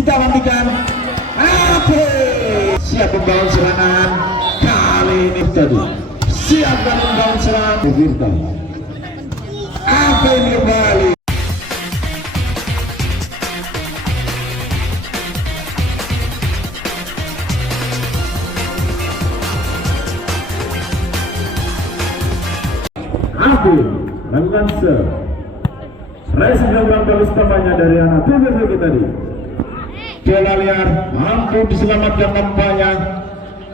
kita nantikan Ape siap membangun serangan kali ini tadi siap membangun serangan Virta Ape kembali Ape lakukan serve racing program bagus tampaknya dari anak PBVG tadi bola liar mampu diselamatkan tampaknya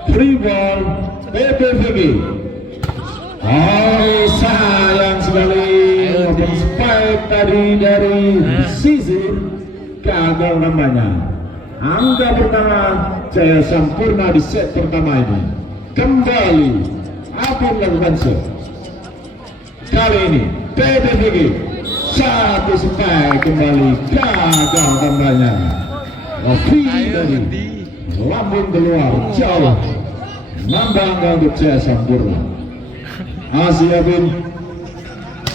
free ball PBVG. Oh sayang sekali open spike tadi dari sisi gagal namanya. Angka pertama Jaya Sampurna di set pertama ini kembali Ape melakukan serve kali ini PBVG satu spike kembali gagal tambahnya. Ovi dari lambung keluar jauh nambah untuk Jaya Sampurna. Asia Bin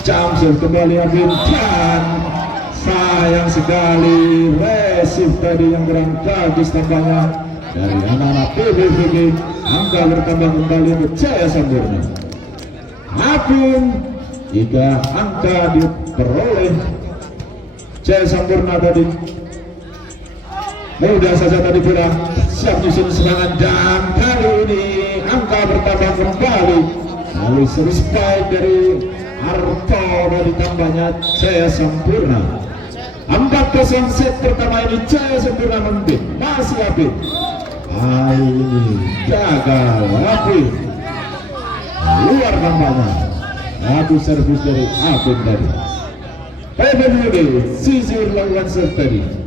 Jamsil kembali Abin dan sayang sekali resif tadi yang kurang bagus tampaknya dari anak-anak PBVG. Angka bertambah kembali untuk Jaya Sampurna. Abin 3 angka diperoleh Jaya Sampurna tadi. Mudah saja tadi bola siap nyusun serangan dan kali ini angka bertambah kembali lalu seri spike dari Arto dari tambahnya Jaya Sampurna. 4-0 set pertama ini Jaya Sampurna memimpin masih Ape. Kali ini gagal Ape luar tambahnya. Aku servis dari Ape tadi. PBVG sisir lakukan serve tadi.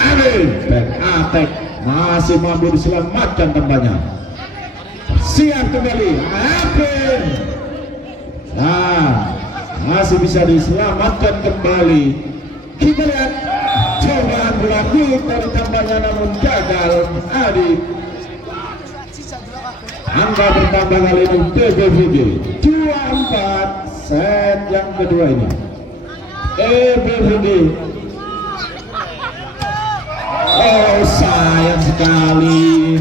Ape back attack masih mampu diselamatkan tambahnya. Siap kembali Ape. Nah masih bisa diselamatkan kembali. Kita lihat cobaan bola dari tambahnya namun gagal Adi. Angka bertambah kali ini PBVG 2-4 set yang kedua ini PBVG. Oh sayang sekali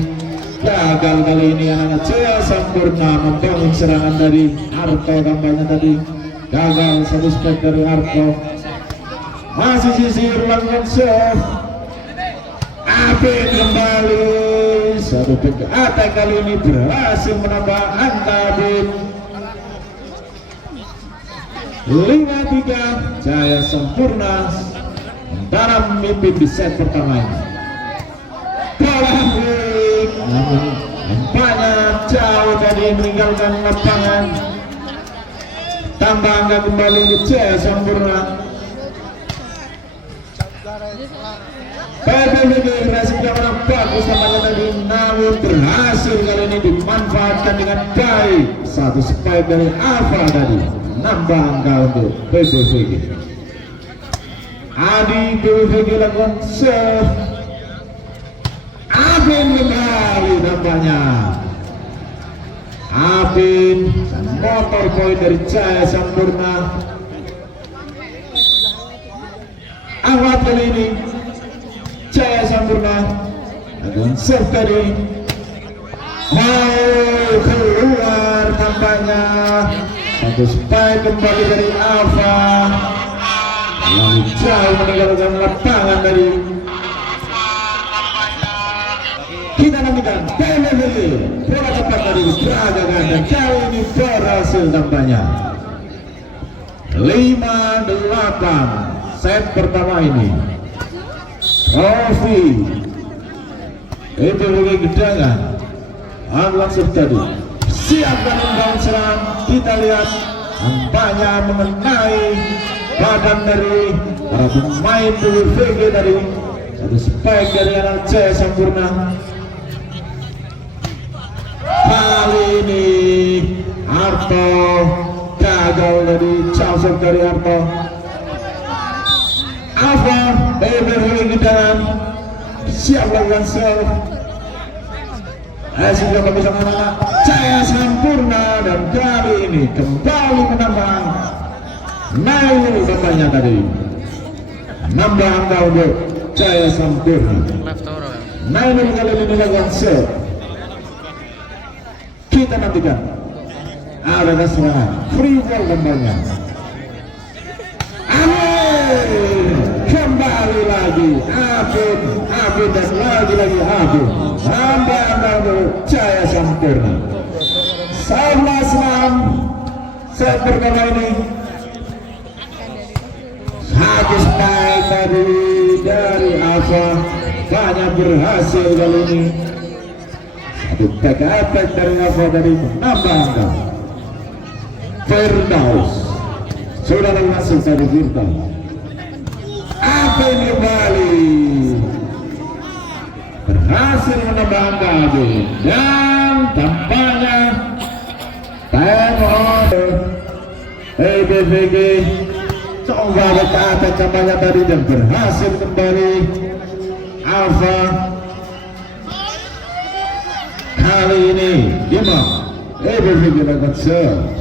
gagal kali ini anak Jaya Sampurna membangun serangan dari Arto tambahnya tadi gagal satu spike dari Arto. Masih sisir lakukan serve Ape kembali satu back attack kali ini berhasil menambah angka Abin 5-3 Jaya Sampurna sementara memimpin di set pertama ini. Bola break namun nampaknya jauh tadi meninggalkan lapangan. Tambah angka kembali di Jaya Sampurna. PBVG berhasil yang bagus namanya tadi namun berhasil kali ini dimanfaatkan dengan baik. Satu spike dari Alfa tadi nambah angka untuk PBVG. Adi PBVG lakukan serve Abin kembali nampaknya. Abin motor poin dari Jaya Sampurna. Awat kali ini Jaya Sampurna lakukan serve tadi mau keluar tampaknya. Satu spike kembali dari Alfa lalu jauh meninggalkan lapangan tadi. Kita nantikan PBVG bola cepat dari peragakan dan kali ini berhasil tampaknya 5-8 set pertama ini. Rofi PBVG Gedangan langsung tadi siapkan membangun serang. Kita lihat nampaknya mengenai badan dari para pemain PBVG tadi. Satu spike dari anak Jaya Sampurna. Kali ini Arto gagal dari Charles dari Arto. Alfa PBVG Gedangan siap lakukan serve. Hasilnya bagus anak-anak Jaya Sampurna dan kali ini kembali menambah naik katanya tadi nambah angka untuk Jaya Sampurna. Nailul kali ini lakukan set. Kita nantikan ada serangan free ball kembali. Kembali lagi Abid dan lagi Abid. Nambah angka untuk Jaya Sampurna. Sama selam set pertama ini. Satu spike tadi dari Alfa banyak berhasil kali ini. Satu back attack dari Alfa dari menambah angka. Firdaus sudah masuk dari Firdaus. Apa ini kembali berhasil menambah angka dan tampaknya time on EBVG coba berkata kampanye tadi dan berhasil kembali Alfa kali ini Imam EBVG lakukan serve.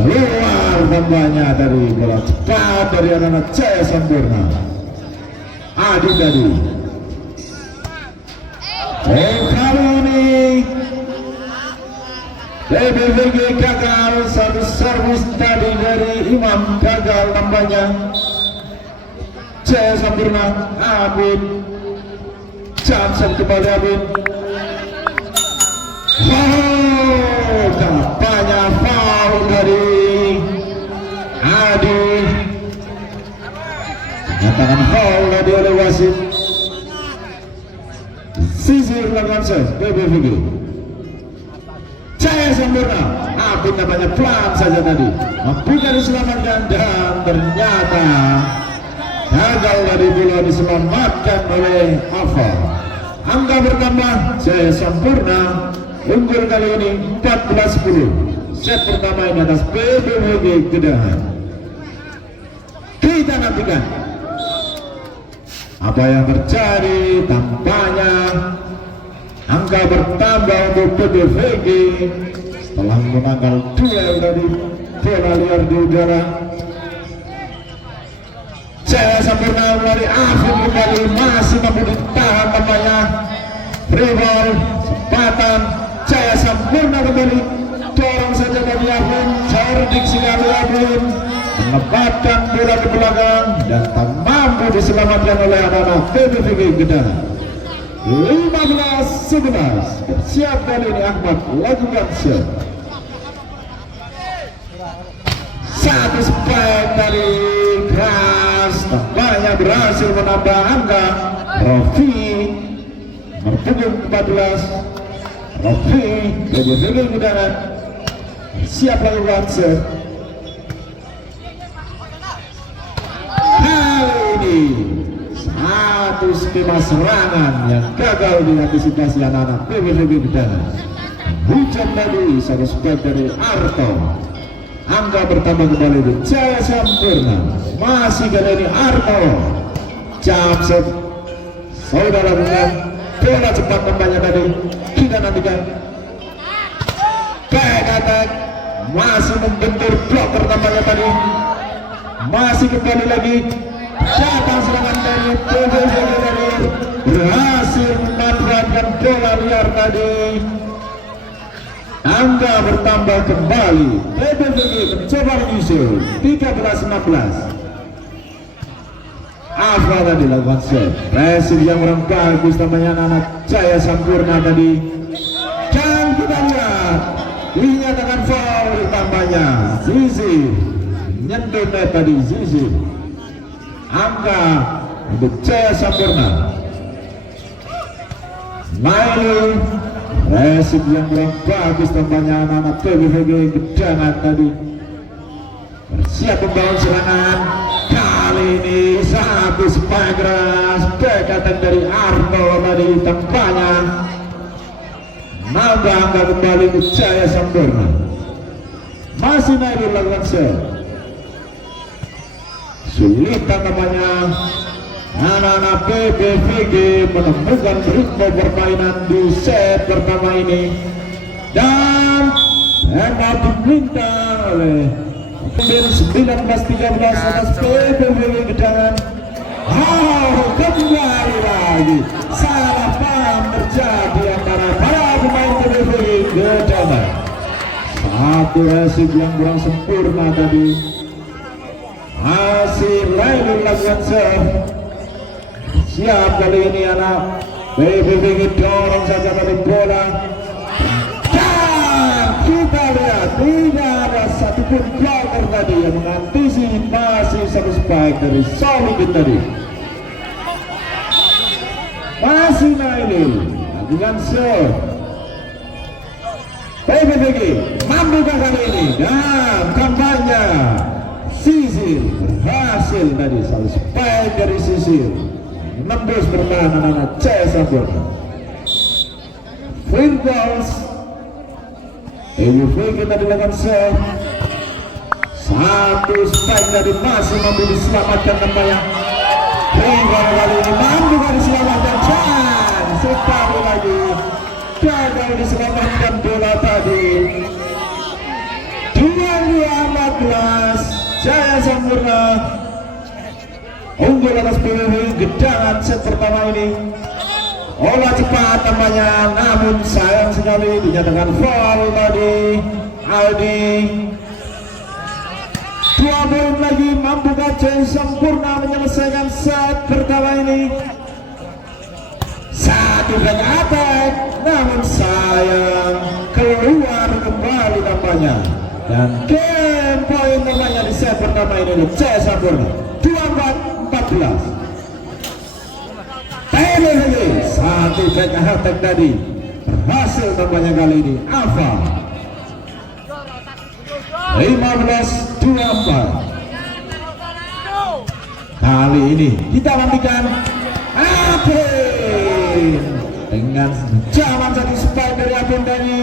Luar kampanye dari bola cepat dari anak-anak Jaya Sampurna. Adi tadi kali ini EBVG gagal satu servis tadi dari Imam gagal nampaknya. Jaya Sampurna Abid Johnson kembali Abid. Kampanye foul dari Adi. Nyatakan foul tadi oleh wasit. Sisir lakukan serve EBVG. Jaya Sampurna Abid namanya pelan saja tadi bukan diselamatkan dan ternyata gagal dari bola diselamatkan oleh Alfa. Angka bertambah Jaya Sampurna unggul kali ini 14-10. Set pertama ini atas PBVG Gedangan. Kita nantikan apa yang terjadi. Tampaknya angka bertambah untuk PBVG setelah menanggal duel dari bola liar di udara. Jaya Sampurna dari Afid kembali masih mampu ditahan tampaknya. Free ball sempatan Jaya Sampurna kembali dorong saja dari Afid. Cerdik sekali Afid menempatkan bola ke belakang dan tak mampu diselamatkan oleh anak-anak PBVG Gedangan. 15-11. Bersiap kali ini Ahmad lakukan serve. Satu spike dari Kras tampaknya berhasil menambah angka. Rofi berpunggung 14. Rofi PBVG Gedangan siap lakukan serve. Kali ini satu skema serangan yang gagal diantisipasi anak-anak PBVG Gedangan. Hujan tadi satu spike dari Arto. Angka bertambah kembali di Jaya Sampurna. Masih kali ini Arto. Johnson saudara lakukan bola cepat tampaknya tadi. Kita nantikan back attack masih membentur blocker tampaknya tadi. Masih kembali lagi datang serangan dari PBVG tadi berhasil memanfaatkan bola liar tadi. Angka bertambah kembali. PBVG mencoba menyusul 13-16. Alfa tadi lakukan serve. Resip yang kurang bagus namanya anak Jaya Sampurna tadi. Dan kita lihat dinyatakan foul tambahnya Zizi nyentuh net tadi Zizi. Angka untuk Jaya Sampurna. Mailul resip yang kurang bagus tambahnya anak-anak PBVG Gedangan tadi. Bersiap membangun serangan. Kali ini satu spike keras back attack dari Arto tadi tampaknya nambah angka kembali ke Jaya Sampurna. Masih naik lakukan serve. Sulitan namanya anak-anak PBVG menemukan ritme permainan di set pertama ini dan Emma diminta oleh 19-13 atas PBB Gedangan. Kembali lagi salah paham terjadi antara para pemain PBB Gedangan. Satu resip yang kurang sempurna tadi. Masih Lailul lakukan serve. Siap kali ini anak PBB dorong saja tadi bola. Dan kita lihat tidak ada satupun blocker tadi yang mengantisipasi satu spike dari Solikin tadi. Masih Nailul lakukan serve. PBB mampukah kali ini? Dan kampanye Sisir berhasil tadi satu spike dari Sisir. Menembus pertahanan anak CS Sampurna. Firdaus EUV kita dilakukan serve. Satu spike dari masih mampu diselamatkan nampaknya. Firdaus kali ini mampu diselamatkan. Dan sekali lagi gagal diselamatkan bola tadi. 22-14 Jaya Sampurna unggul atas PBB Gedangan set pertama ini. Olah cepat namanya, namun sayang sekali dinyatakan foul tadi. Aldi 2 poin lagi, mampukah Jaya Sampurna menyelesaikan set pertama ini? Satu back attack, namun sayang keluar kembali tampaknya. Dan game poin namanya di set pertama ini untuk Jaya Sampurna 24-14. PBB satu back attack tadi berhasil tampaknya kali ini. Alfa 15-24. Kali ini kita nantikan Apin dengan zaman satu spike dari Apin tadi.